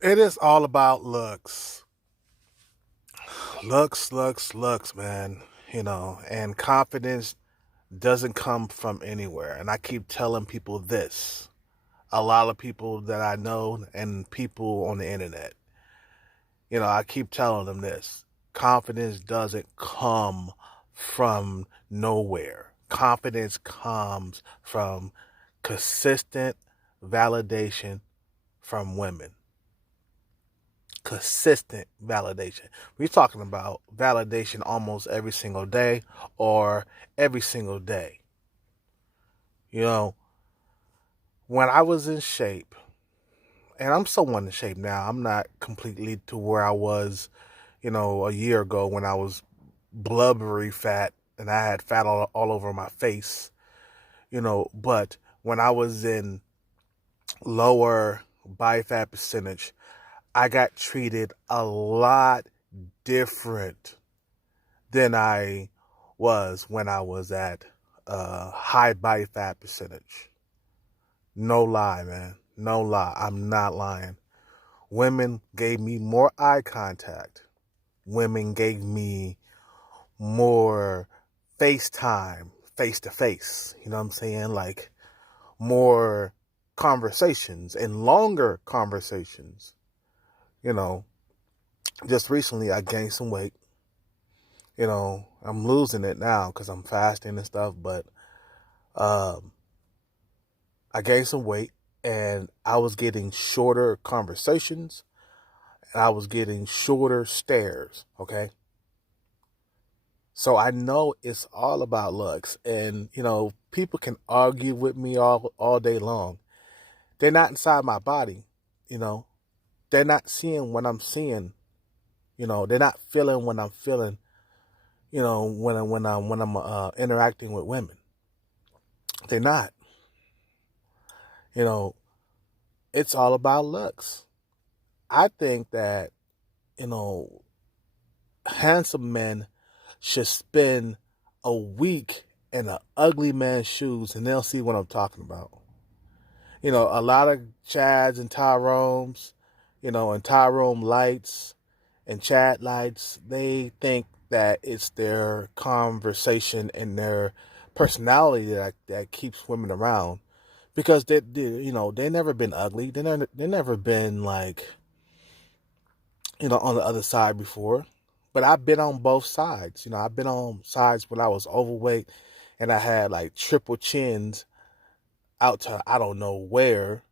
It is all about looks. Looks, man. And confidence doesn't come from anywhere. And I keep telling people this. A lot of people that I know and people on the internet. I keep telling them this. Confidence doesn't come from nowhere. Confidence comes from consistent validation from women. Consistent validation. We're talking about validation almost every single day or every single day. You know, when I was in shape, and I'm somewhat in shape now, I'm not completely to where I was, a year ago when I was blubbery fat and I had fat all over my face, but when I was in lower body fat percentage, I got treated a lot different than I was when I was at high body fat percentage. No lie, man. No lie. I'm not lying. Women gave me more eye contact. Women gave me more FaceTime, face to face. You know what I'm saying? Like more conversations and longer conversations. You know, just recently I gained some weight. I'm losing it now because I'm fasting and stuff, but um, I gained some weight and I was getting shorter conversations and I was getting shorter stares. Okay. So I know it's all about looks. And, people can argue with me all day long. They're not inside my body, you know. They're not seeing what I'm seeing, they're not feeling what I'm feeling, when I'm interacting with women. They're not. You know, it's all about looks. I think that, you know, handsome men should spend a week in an ugly man's shoes and they'll see what I'm talking about. A lot of Chads and Tyrones, and Tyrone lights and Chad lights, they think that it's their conversation and their personality that keeps women around because they never been ugly. They never been like, on the other side before. But I've been on both sides. I've been on sides when I was overweight and I had like triple chins out to I don't know where,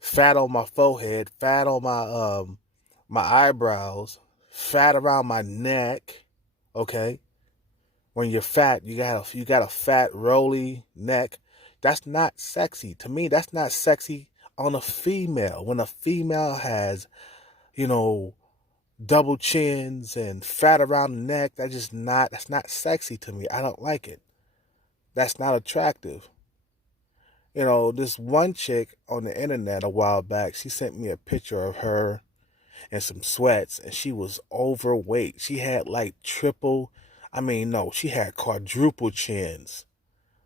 fat on my forehead, fat on my eyebrows, fat around my neck. Okay, when you're fat, you got a fat rolly neck. That's not sexy to me. That's not sexy on a female. When a female has, you know, double chins and fat around the neck, that's not sexy to me. I don't like it. That's not attractive. This one chick on the internet a while back, she sent me a picture of her and some sweats, and she was overweight. She had like no, she had quadruple chins,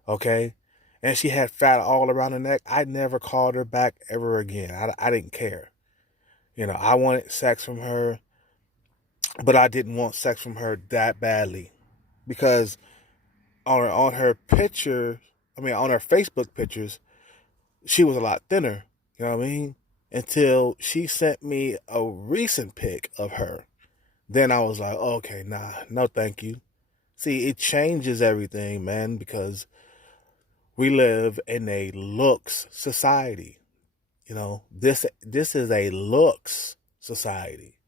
okay? And she had fat all around the neck. I never called her back ever again. I didn't care. I wanted sex from her, but I didn't want sex from her that badly because on her picture, on her Facebook pictures, she was a lot thinner. You know what I mean? Until she sent me a recent pic of her. Then I was like, okay, nah, no thank you. See, it changes everything, man, because we live in a looks society. This is a looks society.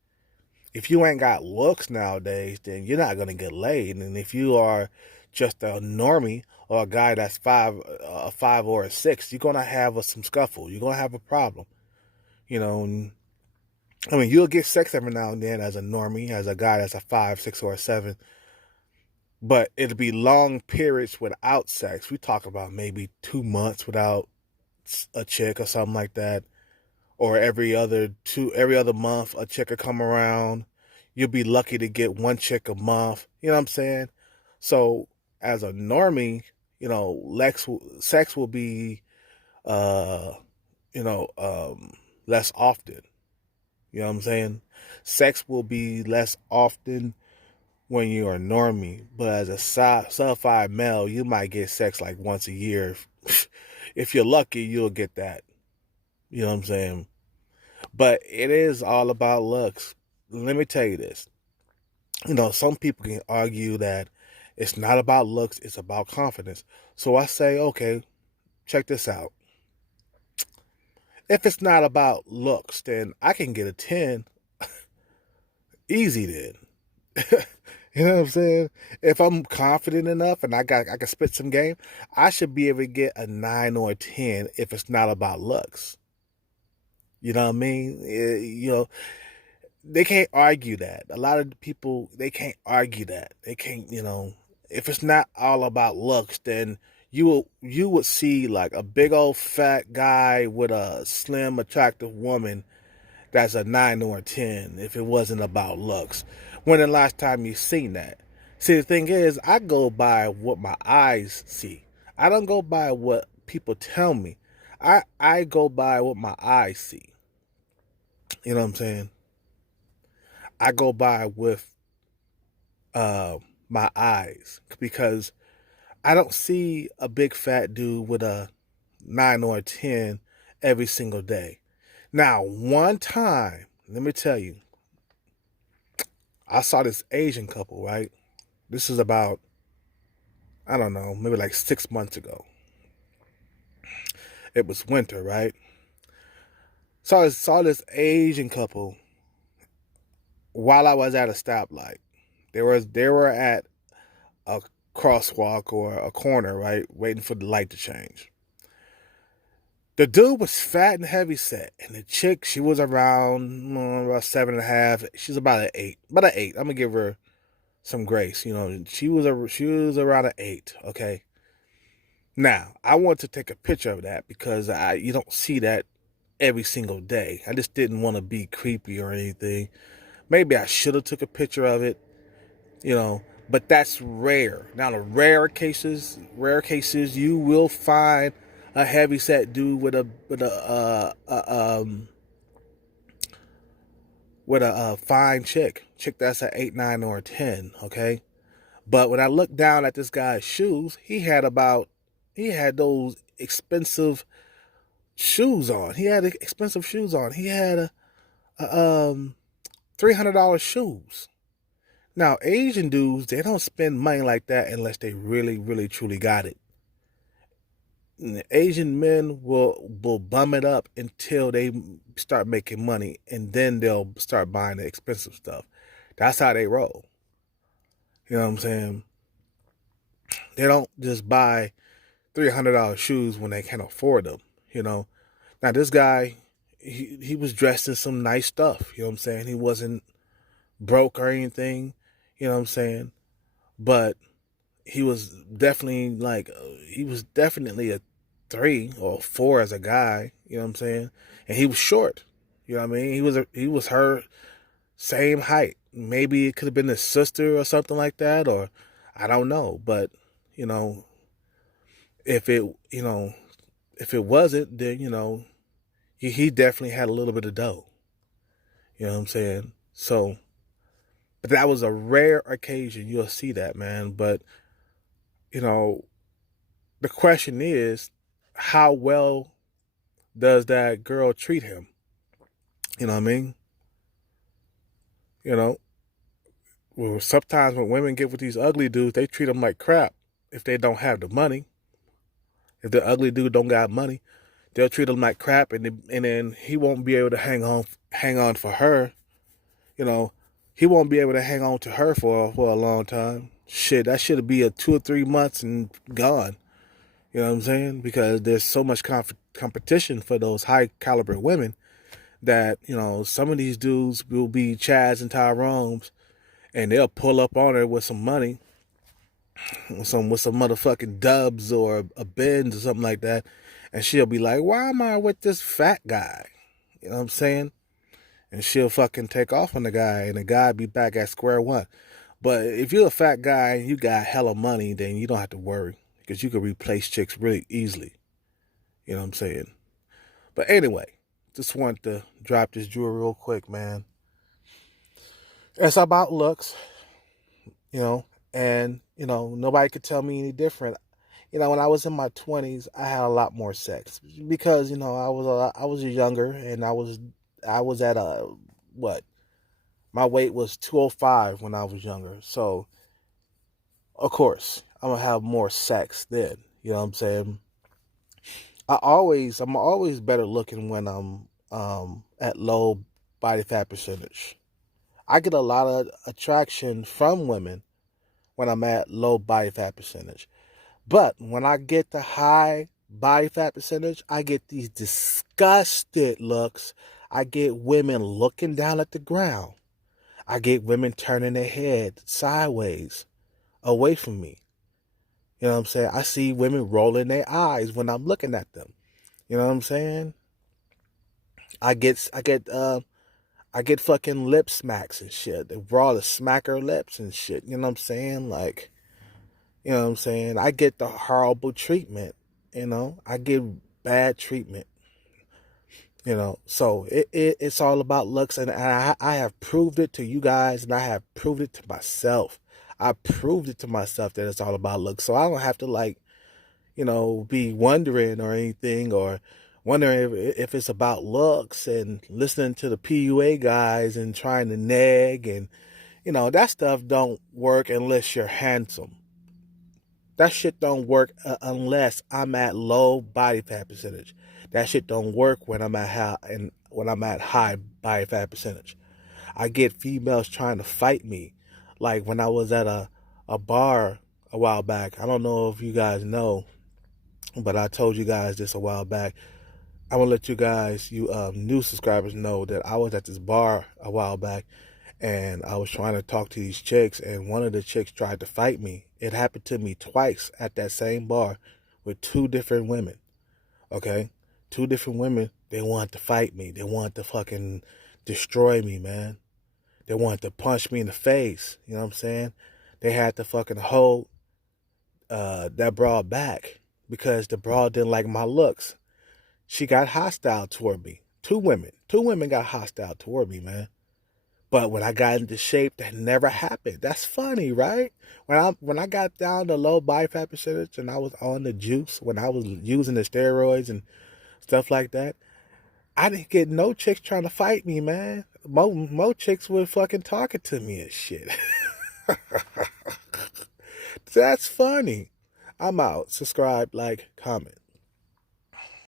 If you ain't got looks nowadays, then you're not gonna get laid. And if you are just a normie or a guy that's a five or a six, you're gonna have some scuffle. You're gonna have a problem. You know, you'll get sex every now and then as a normie, as a guy that's a 5, 6, or a 7, but it'll be long periods without sex. We talk about maybe 2 months without a chick or something like that, or every other month a chick will come around. You'll be lucky to get one chick a month. You know what I'm saying? So as a normie, sex will be, uh, you know, um, less often. You know what I'm saying? Sex will be less often when you're a normie, but as a certified male, you might get sex like once a year. If you're lucky, you'll get that. You know what I'm saying? But it is all about looks. Let me tell you this. Some people can argue that it's not about looks, it's about confidence. So I say, okay, check this out. If it's not about looks, then I can get a 10 easy then. You know what I'm saying? If I'm confident enough and I can spit some game, I should be able to get a 9 or a 10 if it's not about looks. You know what I mean? They can't argue that. A lot of people, they can't argue that. They can't, if it's not all about looks, then you would see like a big old fat guy with a slim, attractive woman that's a 9 or a 10 if it wasn't about looks. When the last time you seen that? See, the thing is, I go by what my eyes see. I don't go by what people tell me. I go by what my eyes see. You know what I'm saying? I go by with my eyes because I don't see a big fat dude with a 9 or a 10 every single day. Now, one time, let me tell you, I saw this Asian couple, right? This is about, I don't know, maybe like 6 months ago. It was winter, right? Saw this Asian couple while I was at a stoplight. They were at a crosswalk or a corner, right, waiting for the light to change. The dude was fat and heavy set, and the chick, she was around about 7.5. She's about an 8, about an 8. I'm gonna give her some grace. She was around an 8. Okay. Now I want to take a picture of that because you don't see that every single day. I just didn't want to be creepy or anything. Maybe I should have took a picture of it, but that's rare. Now the rare cases, you will find a heavy set dude with a fine chick that's an 8, 9, or a 10. Okay, but when I looked down at this guy's shoes, he had those expensive shoes on. He had expensive shoes on. He had $300 shoes. Now, Asian dudes, they don't spend money like that unless they really, really, truly got it. And Asian men will bum it up until they start making money, and then they'll start buying the expensive stuff. That's how they roll. You know what I'm saying? They don't just buy $300 shoes when they can't afford them. Now this guy, he was dressed in some nice stuff. You know what I'm saying? He wasn't broke or anything. You know what I'm saying? But he was definitely a 3 or 4 as a guy. You know what I'm saying? And he was short. You know what I mean? He was her same height. Maybe it could have been his sister or something like that, or I don't know. But if it wasn't, then he definitely had a little bit of dough. You know what I'm saying? So, but that was a rare occasion. You'll see that, man. But the question is, how well does that girl treat him? You know what I mean? Well, sometimes when women get with these ugly dudes, they treat them like crap if they don't have the money. If the ugly dude don't got money, they'll treat him like crap, and then he won't be able to hang on for her. He won't be able to hang on to her for a long time. Shit, that should be a 2 or 3 months and gone. You know what I'm saying? Because there's so much competition for those high caliber women that, some of these dudes will be Chads and Tyrones, and they'll pull up on her with some money, with some motherfucking Dubs or a Benz or something like that. And she'll be like, why am I with this fat guy? You know what I'm saying? And she'll fucking take off on the guy, and the guy be back at square one. But if you're a fat guy and you got hella money, then you don't have to worry, because you can replace chicks really easily. You know what I'm saying? But anyway, just want to drop this jewel real quick, man. It's about looks, you know, and, you know, nobody could tell me any different. You know, when I was in my 20s, I had a lot more sex because, you know, I was younger, and I was at a, what? My weight was 205 when I was younger. So, of course, I'm going to have more sex then. You know what I'm saying? I'm always better looking when I'm at low body fat percentage. I get a lot of attraction from women when I'm at low body fat percentage. But when I get the high body fat percentage, I get these disgusted looks. I get women looking down at the ground. I get women turning their head sideways away from me. You know what I'm saying? I see women rolling their eyes when I'm looking at them. You know what I'm saying? I get fucking lip smacks and shit. They raw to smack her lips and shit. You know what I'm saying? Like, you know what I'm saying? I get the horrible treatment. You know, I get bad treatment. You know, so it's all about looks, and I have proved it to you guys, and I have proved it to myself. I proved it to myself that it's all about looks, so I don't have to, like, you know, be wondering or anything, or wondering if it's about looks and listening to the PUA guys and trying to nag, and, you know, that stuff don't work unless you're handsome. That shit don't work unless I'm at low body fat percentage. That shit don't work when I'm at high body fat percentage. I get females trying to fight me, like when I was at a bar a while back. I don't know if you guys know, but I told you guys this a while back. I want to let you guys, new subscribers, know that I was at this bar a while back, and I was trying to talk to these chicks, and one of the chicks tried to fight me. It happened to me twice at that same bar with two different women. Okay? Two different women, they wanted to fight me. They wanted to fucking destroy me, man. They wanted to punch me in the face. You know what I'm saying? They had to fucking hold that broad back because the broad didn't like my looks. She got hostile toward me. Two women got hostile toward me, man. But when I got into shape, that never happened. That's funny, right? When I got down to low body fat percentage and I was on the juice, when I was using the steroids and stuff like that, I didn't get no chicks trying to fight me, man. Mo chicks were fucking talking to me and shit. That's funny. I'm out. Subscribe, like, comment.